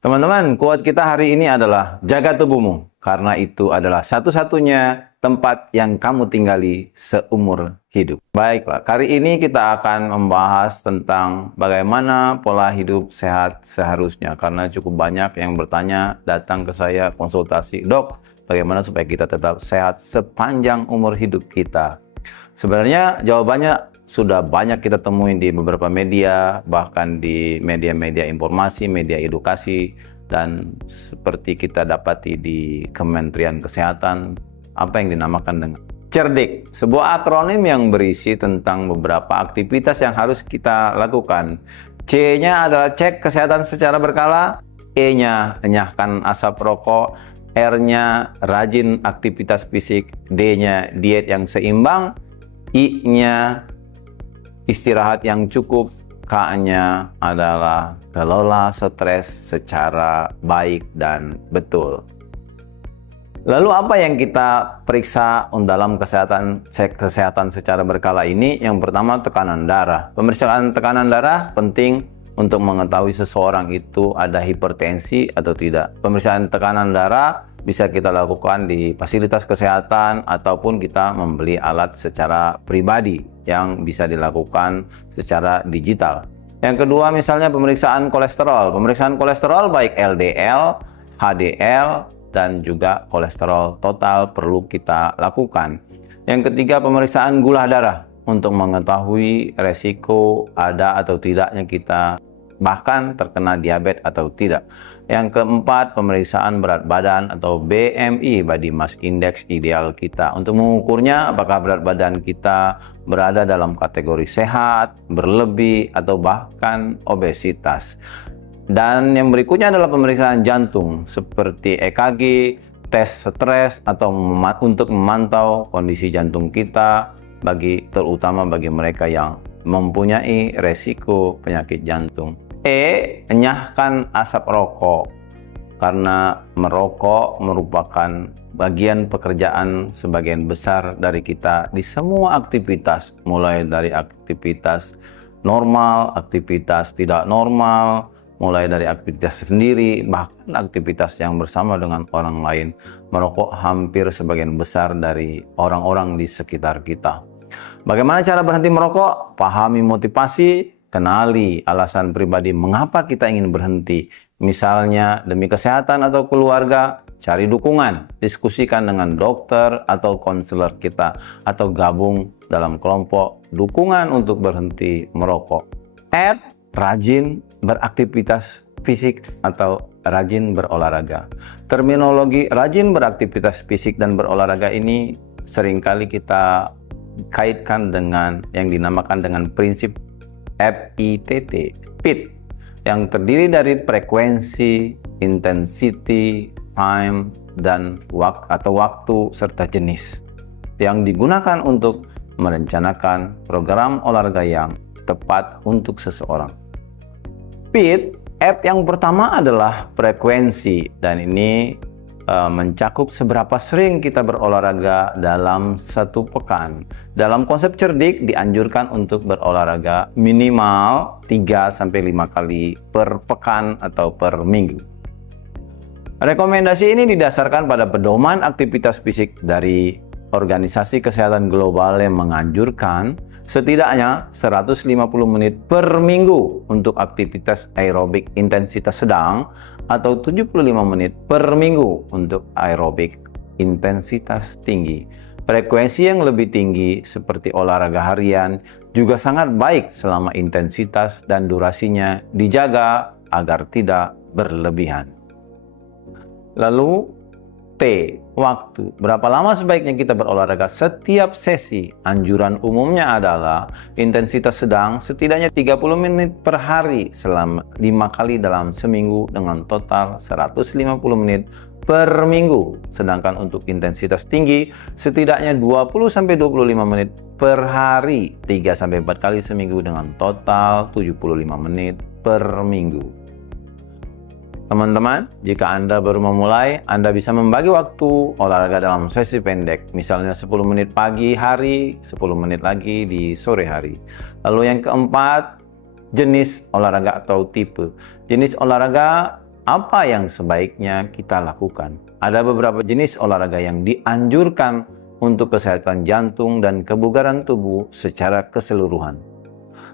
Teman-teman, quote kita hari ini adalah jaga tubuhmu, karena itu adalah satu-satunya tempat yang kamu tinggali seumur hidup. Baiklah, kali ini kita akan membahas tentang bagaimana pola hidup sehat seharusnya, karena cukup banyak yang bertanya, datang ke saya konsultasi, dok, bagaimana supaya kita tetap sehat sepanjang umur hidup kita. Sebenarnya jawabannya sudah banyak kita temuin di beberapa media, bahkan di media-media informasi, media edukasi, dan seperti kita dapati di Kementerian Kesehatan, apa yang dinamakan dengan CERDIK, sebuah akronim yang berisi tentang beberapa aktivitas yang harus kita lakukan. C-nya adalah cek kesehatan secara berkala, E-nya enyahkan asap rokok, R-nya rajin aktivitas fisik, D-nya diet yang seimbang, I-nya istirahat yang cukup, K-nya adalah kelola stres secara baik dan betul. Lalu apa yang kita periksa dalam cek kesehatan secara berkala ini? Yang pertama, tekanan darah. Pemeriksaan tekanan darah penting untuk mengetahui seseorang itu ada hipertensi atau tidak. Pemeriksaan tekanan darah bisa kita lakukan di fasilitas kesehatan ataupun kita membeli alat secara pribadi yang bisa dilakukan secara digital. Yang kedua, misalnya pemeriksaan kolesterol. Pemeriksaan kolesterol baik LDL, HDL, dan juga kolesterol total perlu kita lakukan. Yang ketiga, pemeriksaan gula darah untuk mengetahui resiko ada atau tidaknya kita bahkan terkena diabetes atau tidak. Yang keempat, pemeriksaan berat badan atau BMI, Body Mass Index ideal kita, untuk mengukurnya apakah berat badan kita berada dalam kategori sehat, berlebih, atau bahkan obesitas. Dan yang berikutnya adalah pemeriksaan jantung seperti EKG, tes stres atau untuk memantau kondisi jantung kita terutama bagi mereka yang mempunyai resiko penyakit jantung. E, enyahkan asap rokok, karena merokok merupakan bagian pekerjaan sebagian besar dari kita di semua aktivitas, mulai dari aktivitas normal, aktivitas tidak normal, mulai dari aktivitas sendiri, bahkan aktivitas yang bersama dengan orang lain. Merokok hampir sebagian besar dari orang-orang di sekitar kita. Bagaimana cara berhenti merokok? Pahami motivasi, kenali alasan pribadi mengapa kita ingin berhenti. Misalnya demi kesehatan atau keluarga, cari dukungan, diskusikan dengan dokter atau konselor kita, atau gabung dalam kelompok dukungan untuk berhenti merokok. R, rajin beraktivitas fisik atau rajin berolahraga. Terminologi rajin beraktivitas fisik dan berolahraga ini seringkali kita kaitkan dengan yang dinamakan dengan prinsip FITT, FIT, yang terdiri dari frekuensi, intensity, time, dan waktu serta jenis, yang digunakan untuk merencanakan program olahraga yang tepat untuk seseorang. FIT, F yang pertama adalah frekuensi, dan ini mencakup seberapa sering kita berolahraga dalam satu pekan. Dalam konsep cerdik dianjurkan untuk berolahraga minimal 3-5 kali per pekan atau per minggu. Rekomendasi ini didasarkan pada pedoman aktivitas fisik dari Organisasi Kesehatan Global yang menganjurkan setidaknya 150 menit per minggu untuk aktivitas aerobik intensitas sedang atau 75 menit per minggu untuk aerobik intensitas tinggi. Frekuensi yang lebih tinggi seperti olahraga harian juga sangat baik selama intensitas dan durasinya dijaga agar tidak berlebihan. Lalu T, waktu. Berapa lama sebaiknya kita berolahraga setiap sesi? Anjuran umumnya adalah intensitas sedang setidaknya 30 menit per hari selama 5 kali dalam seminggu dengan total 150 menit per minggu. Sedangkan untuk intensitas tinggi setidaknya 20-25 menit per hari 3-4 kali seminggu dengan total 75 menit per minggu. Teman-teman, jika Anda baru memulai, Anda bisa membagi waktu olahraga dalam sesi pendek, misalnya 10 menit pagi hari, 10 menit lagi di sore hari. Lalu yang keempat, jenis olahraga atau tipe. Jenis olahraga apa yang sebaiknya kita lakukan. Ada beberapa jenis olahraga yang dianjurkan untuk kesehatan jantung dan kebugaran tubuh secara keseluruhan.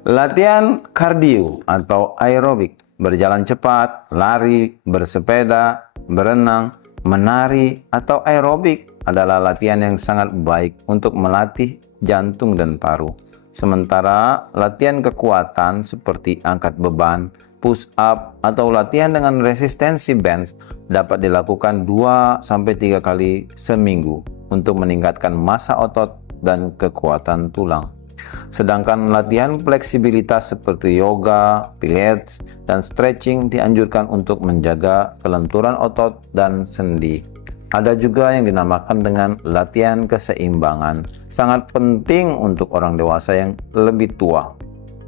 Latihan kardio atau aerobik, berjalan cepat, lari, bersepeda, berenang, menari, atau aerobik adalah latihan yang sangat baik untuk melatih jantung dan paru. Sementara latihan kekuatan seperti angkat beban, push up, atau latihan dengan resistensi bench dapat dilakukan 2-3 kali seminggu untuk meningkatkan massa otot dan kekuatan tulang. Sedangkan latihan fleksibilitas seperti yoga, pilates, dan stretching dianjurkan untuk menjaga kelenturan otot dan sendi. Ada juga yang dinamakan dengan latihan keseimbangan, sangat penting untuk orang dewasa yang lebih tua.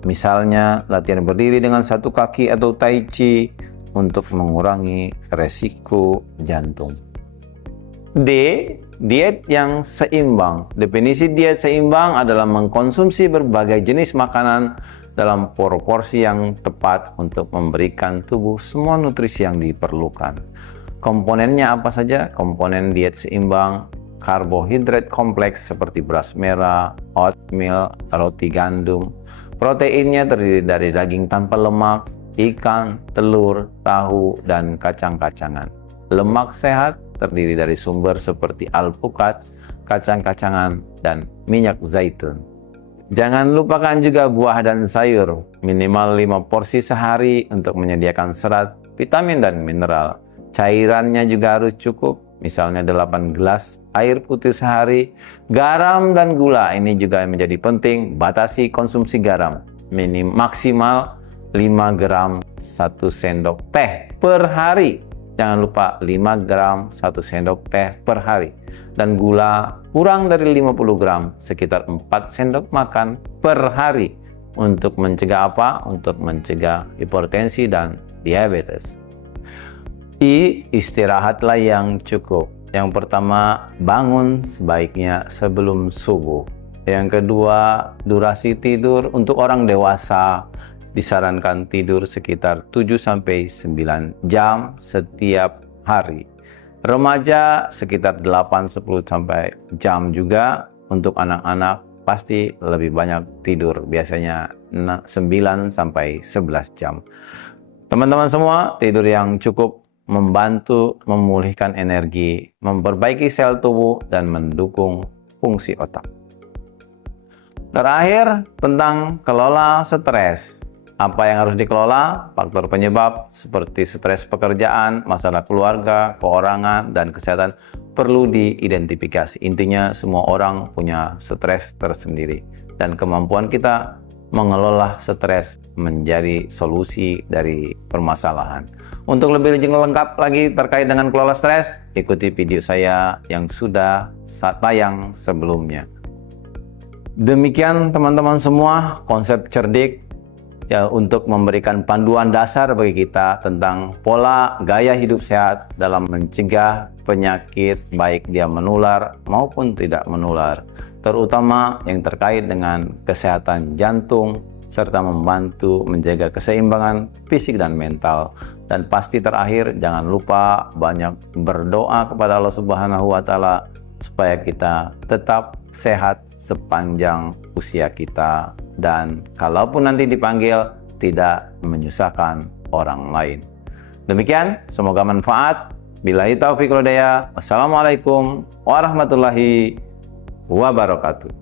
Misalnya, latihan berdiri dengan satu kaki atau tai chi untuk mengurangi resiko jantung. D. Diet yang seimbang. Definisi diet seimbang adalah mengkonsumsi berbagai jenis makanan dalam proporsi yang tepat untuk memberikan tubuh semua nutrisi yang diperlukan. Komponennya apa saja? Komponen diet seimbang: karbohidrat kompleks seperti beras merah, oatmeal, roti gandum. Proteinnya terdiri dari daging tanpa lemak, ikan, telur, tahu, dan kacang-kacangan. Lemak sehat terdiri dari sumber seperti alpukat, kacang-kacangan, dan minyak zaitun. Jangan lupakan juga buah dan sayur, minimal 5 porsi sehari untuk menyediakan serat, vitamin, dan mineral. Cairannya juga harus cukup, misalnya 8 gelas air putih sehari. Garam dan gula ini juga menjadi penting, batasi konsumsi garam, maksimal 5 gram 1 sendok teh per hari. Jangan lupa 5 gram 1 sendok teh per hari. Dan gula kurang dari 50 gram, sekitar 4 sendok makan per hari. Untuk mencegah apa? Untuk mencegah hipertensi dan diabetes. I. Istirahatlah yang cukup. Yang pertama, bangun sebaiknya sebelum subuh. Yang kedua, durasi tidur untuk orang dewasa disarankan tidur sekitar 7-9 jam setiap hari. Remaja sekitar 8-10 jam juga. Untuk anak-anak pasti lebih banyak tidur, biasanya 9-11 jam. Teman-teman semua, tidur yang cukup membantu memulihkan energi, memperbaiki sel tubuh, dan mendukung fungsi otak. Terakhir, tentang kelola stres. Apa yang harus dikelola? Faktor penyebab seperti stres pekerjaan, masalah keluarga, perorangan, dan kesehatan perlu diidentifikasi. Intinya semua orang punya stres tersendiri. Dan kemampuan kita mengelola stres menjadi solusi dari permasalahan. Untuk lebih lengkap lagi terkait dengan kelola stres, ikuti video saya yang sudah tayang sebelumnya. Demikian teman-teman semua, konsep cerdik ya, untuk memberikan panduan dasar bagi kita tentang pola gaya hidup sehat dalam mencegah penyakit baik dia menular maupun tidak menular, terutama yang terkait dengan kesehatan jantung serta membantu menjaga keseimbangan fisik dan mental. Dan pasti terakhir, jangan lupa banyak berdoa kepada Allah Subhanahu wa Ta'ala supaya kita tetap sehat sepanjang usia kita, dan kalaupun nanti dipanggil tidak menyusahkan orang lain. Demikian, semoga manfaat. Billahi taufiq wal hidayah. Wassalamualaikum warahmatullahi wabarakatuh.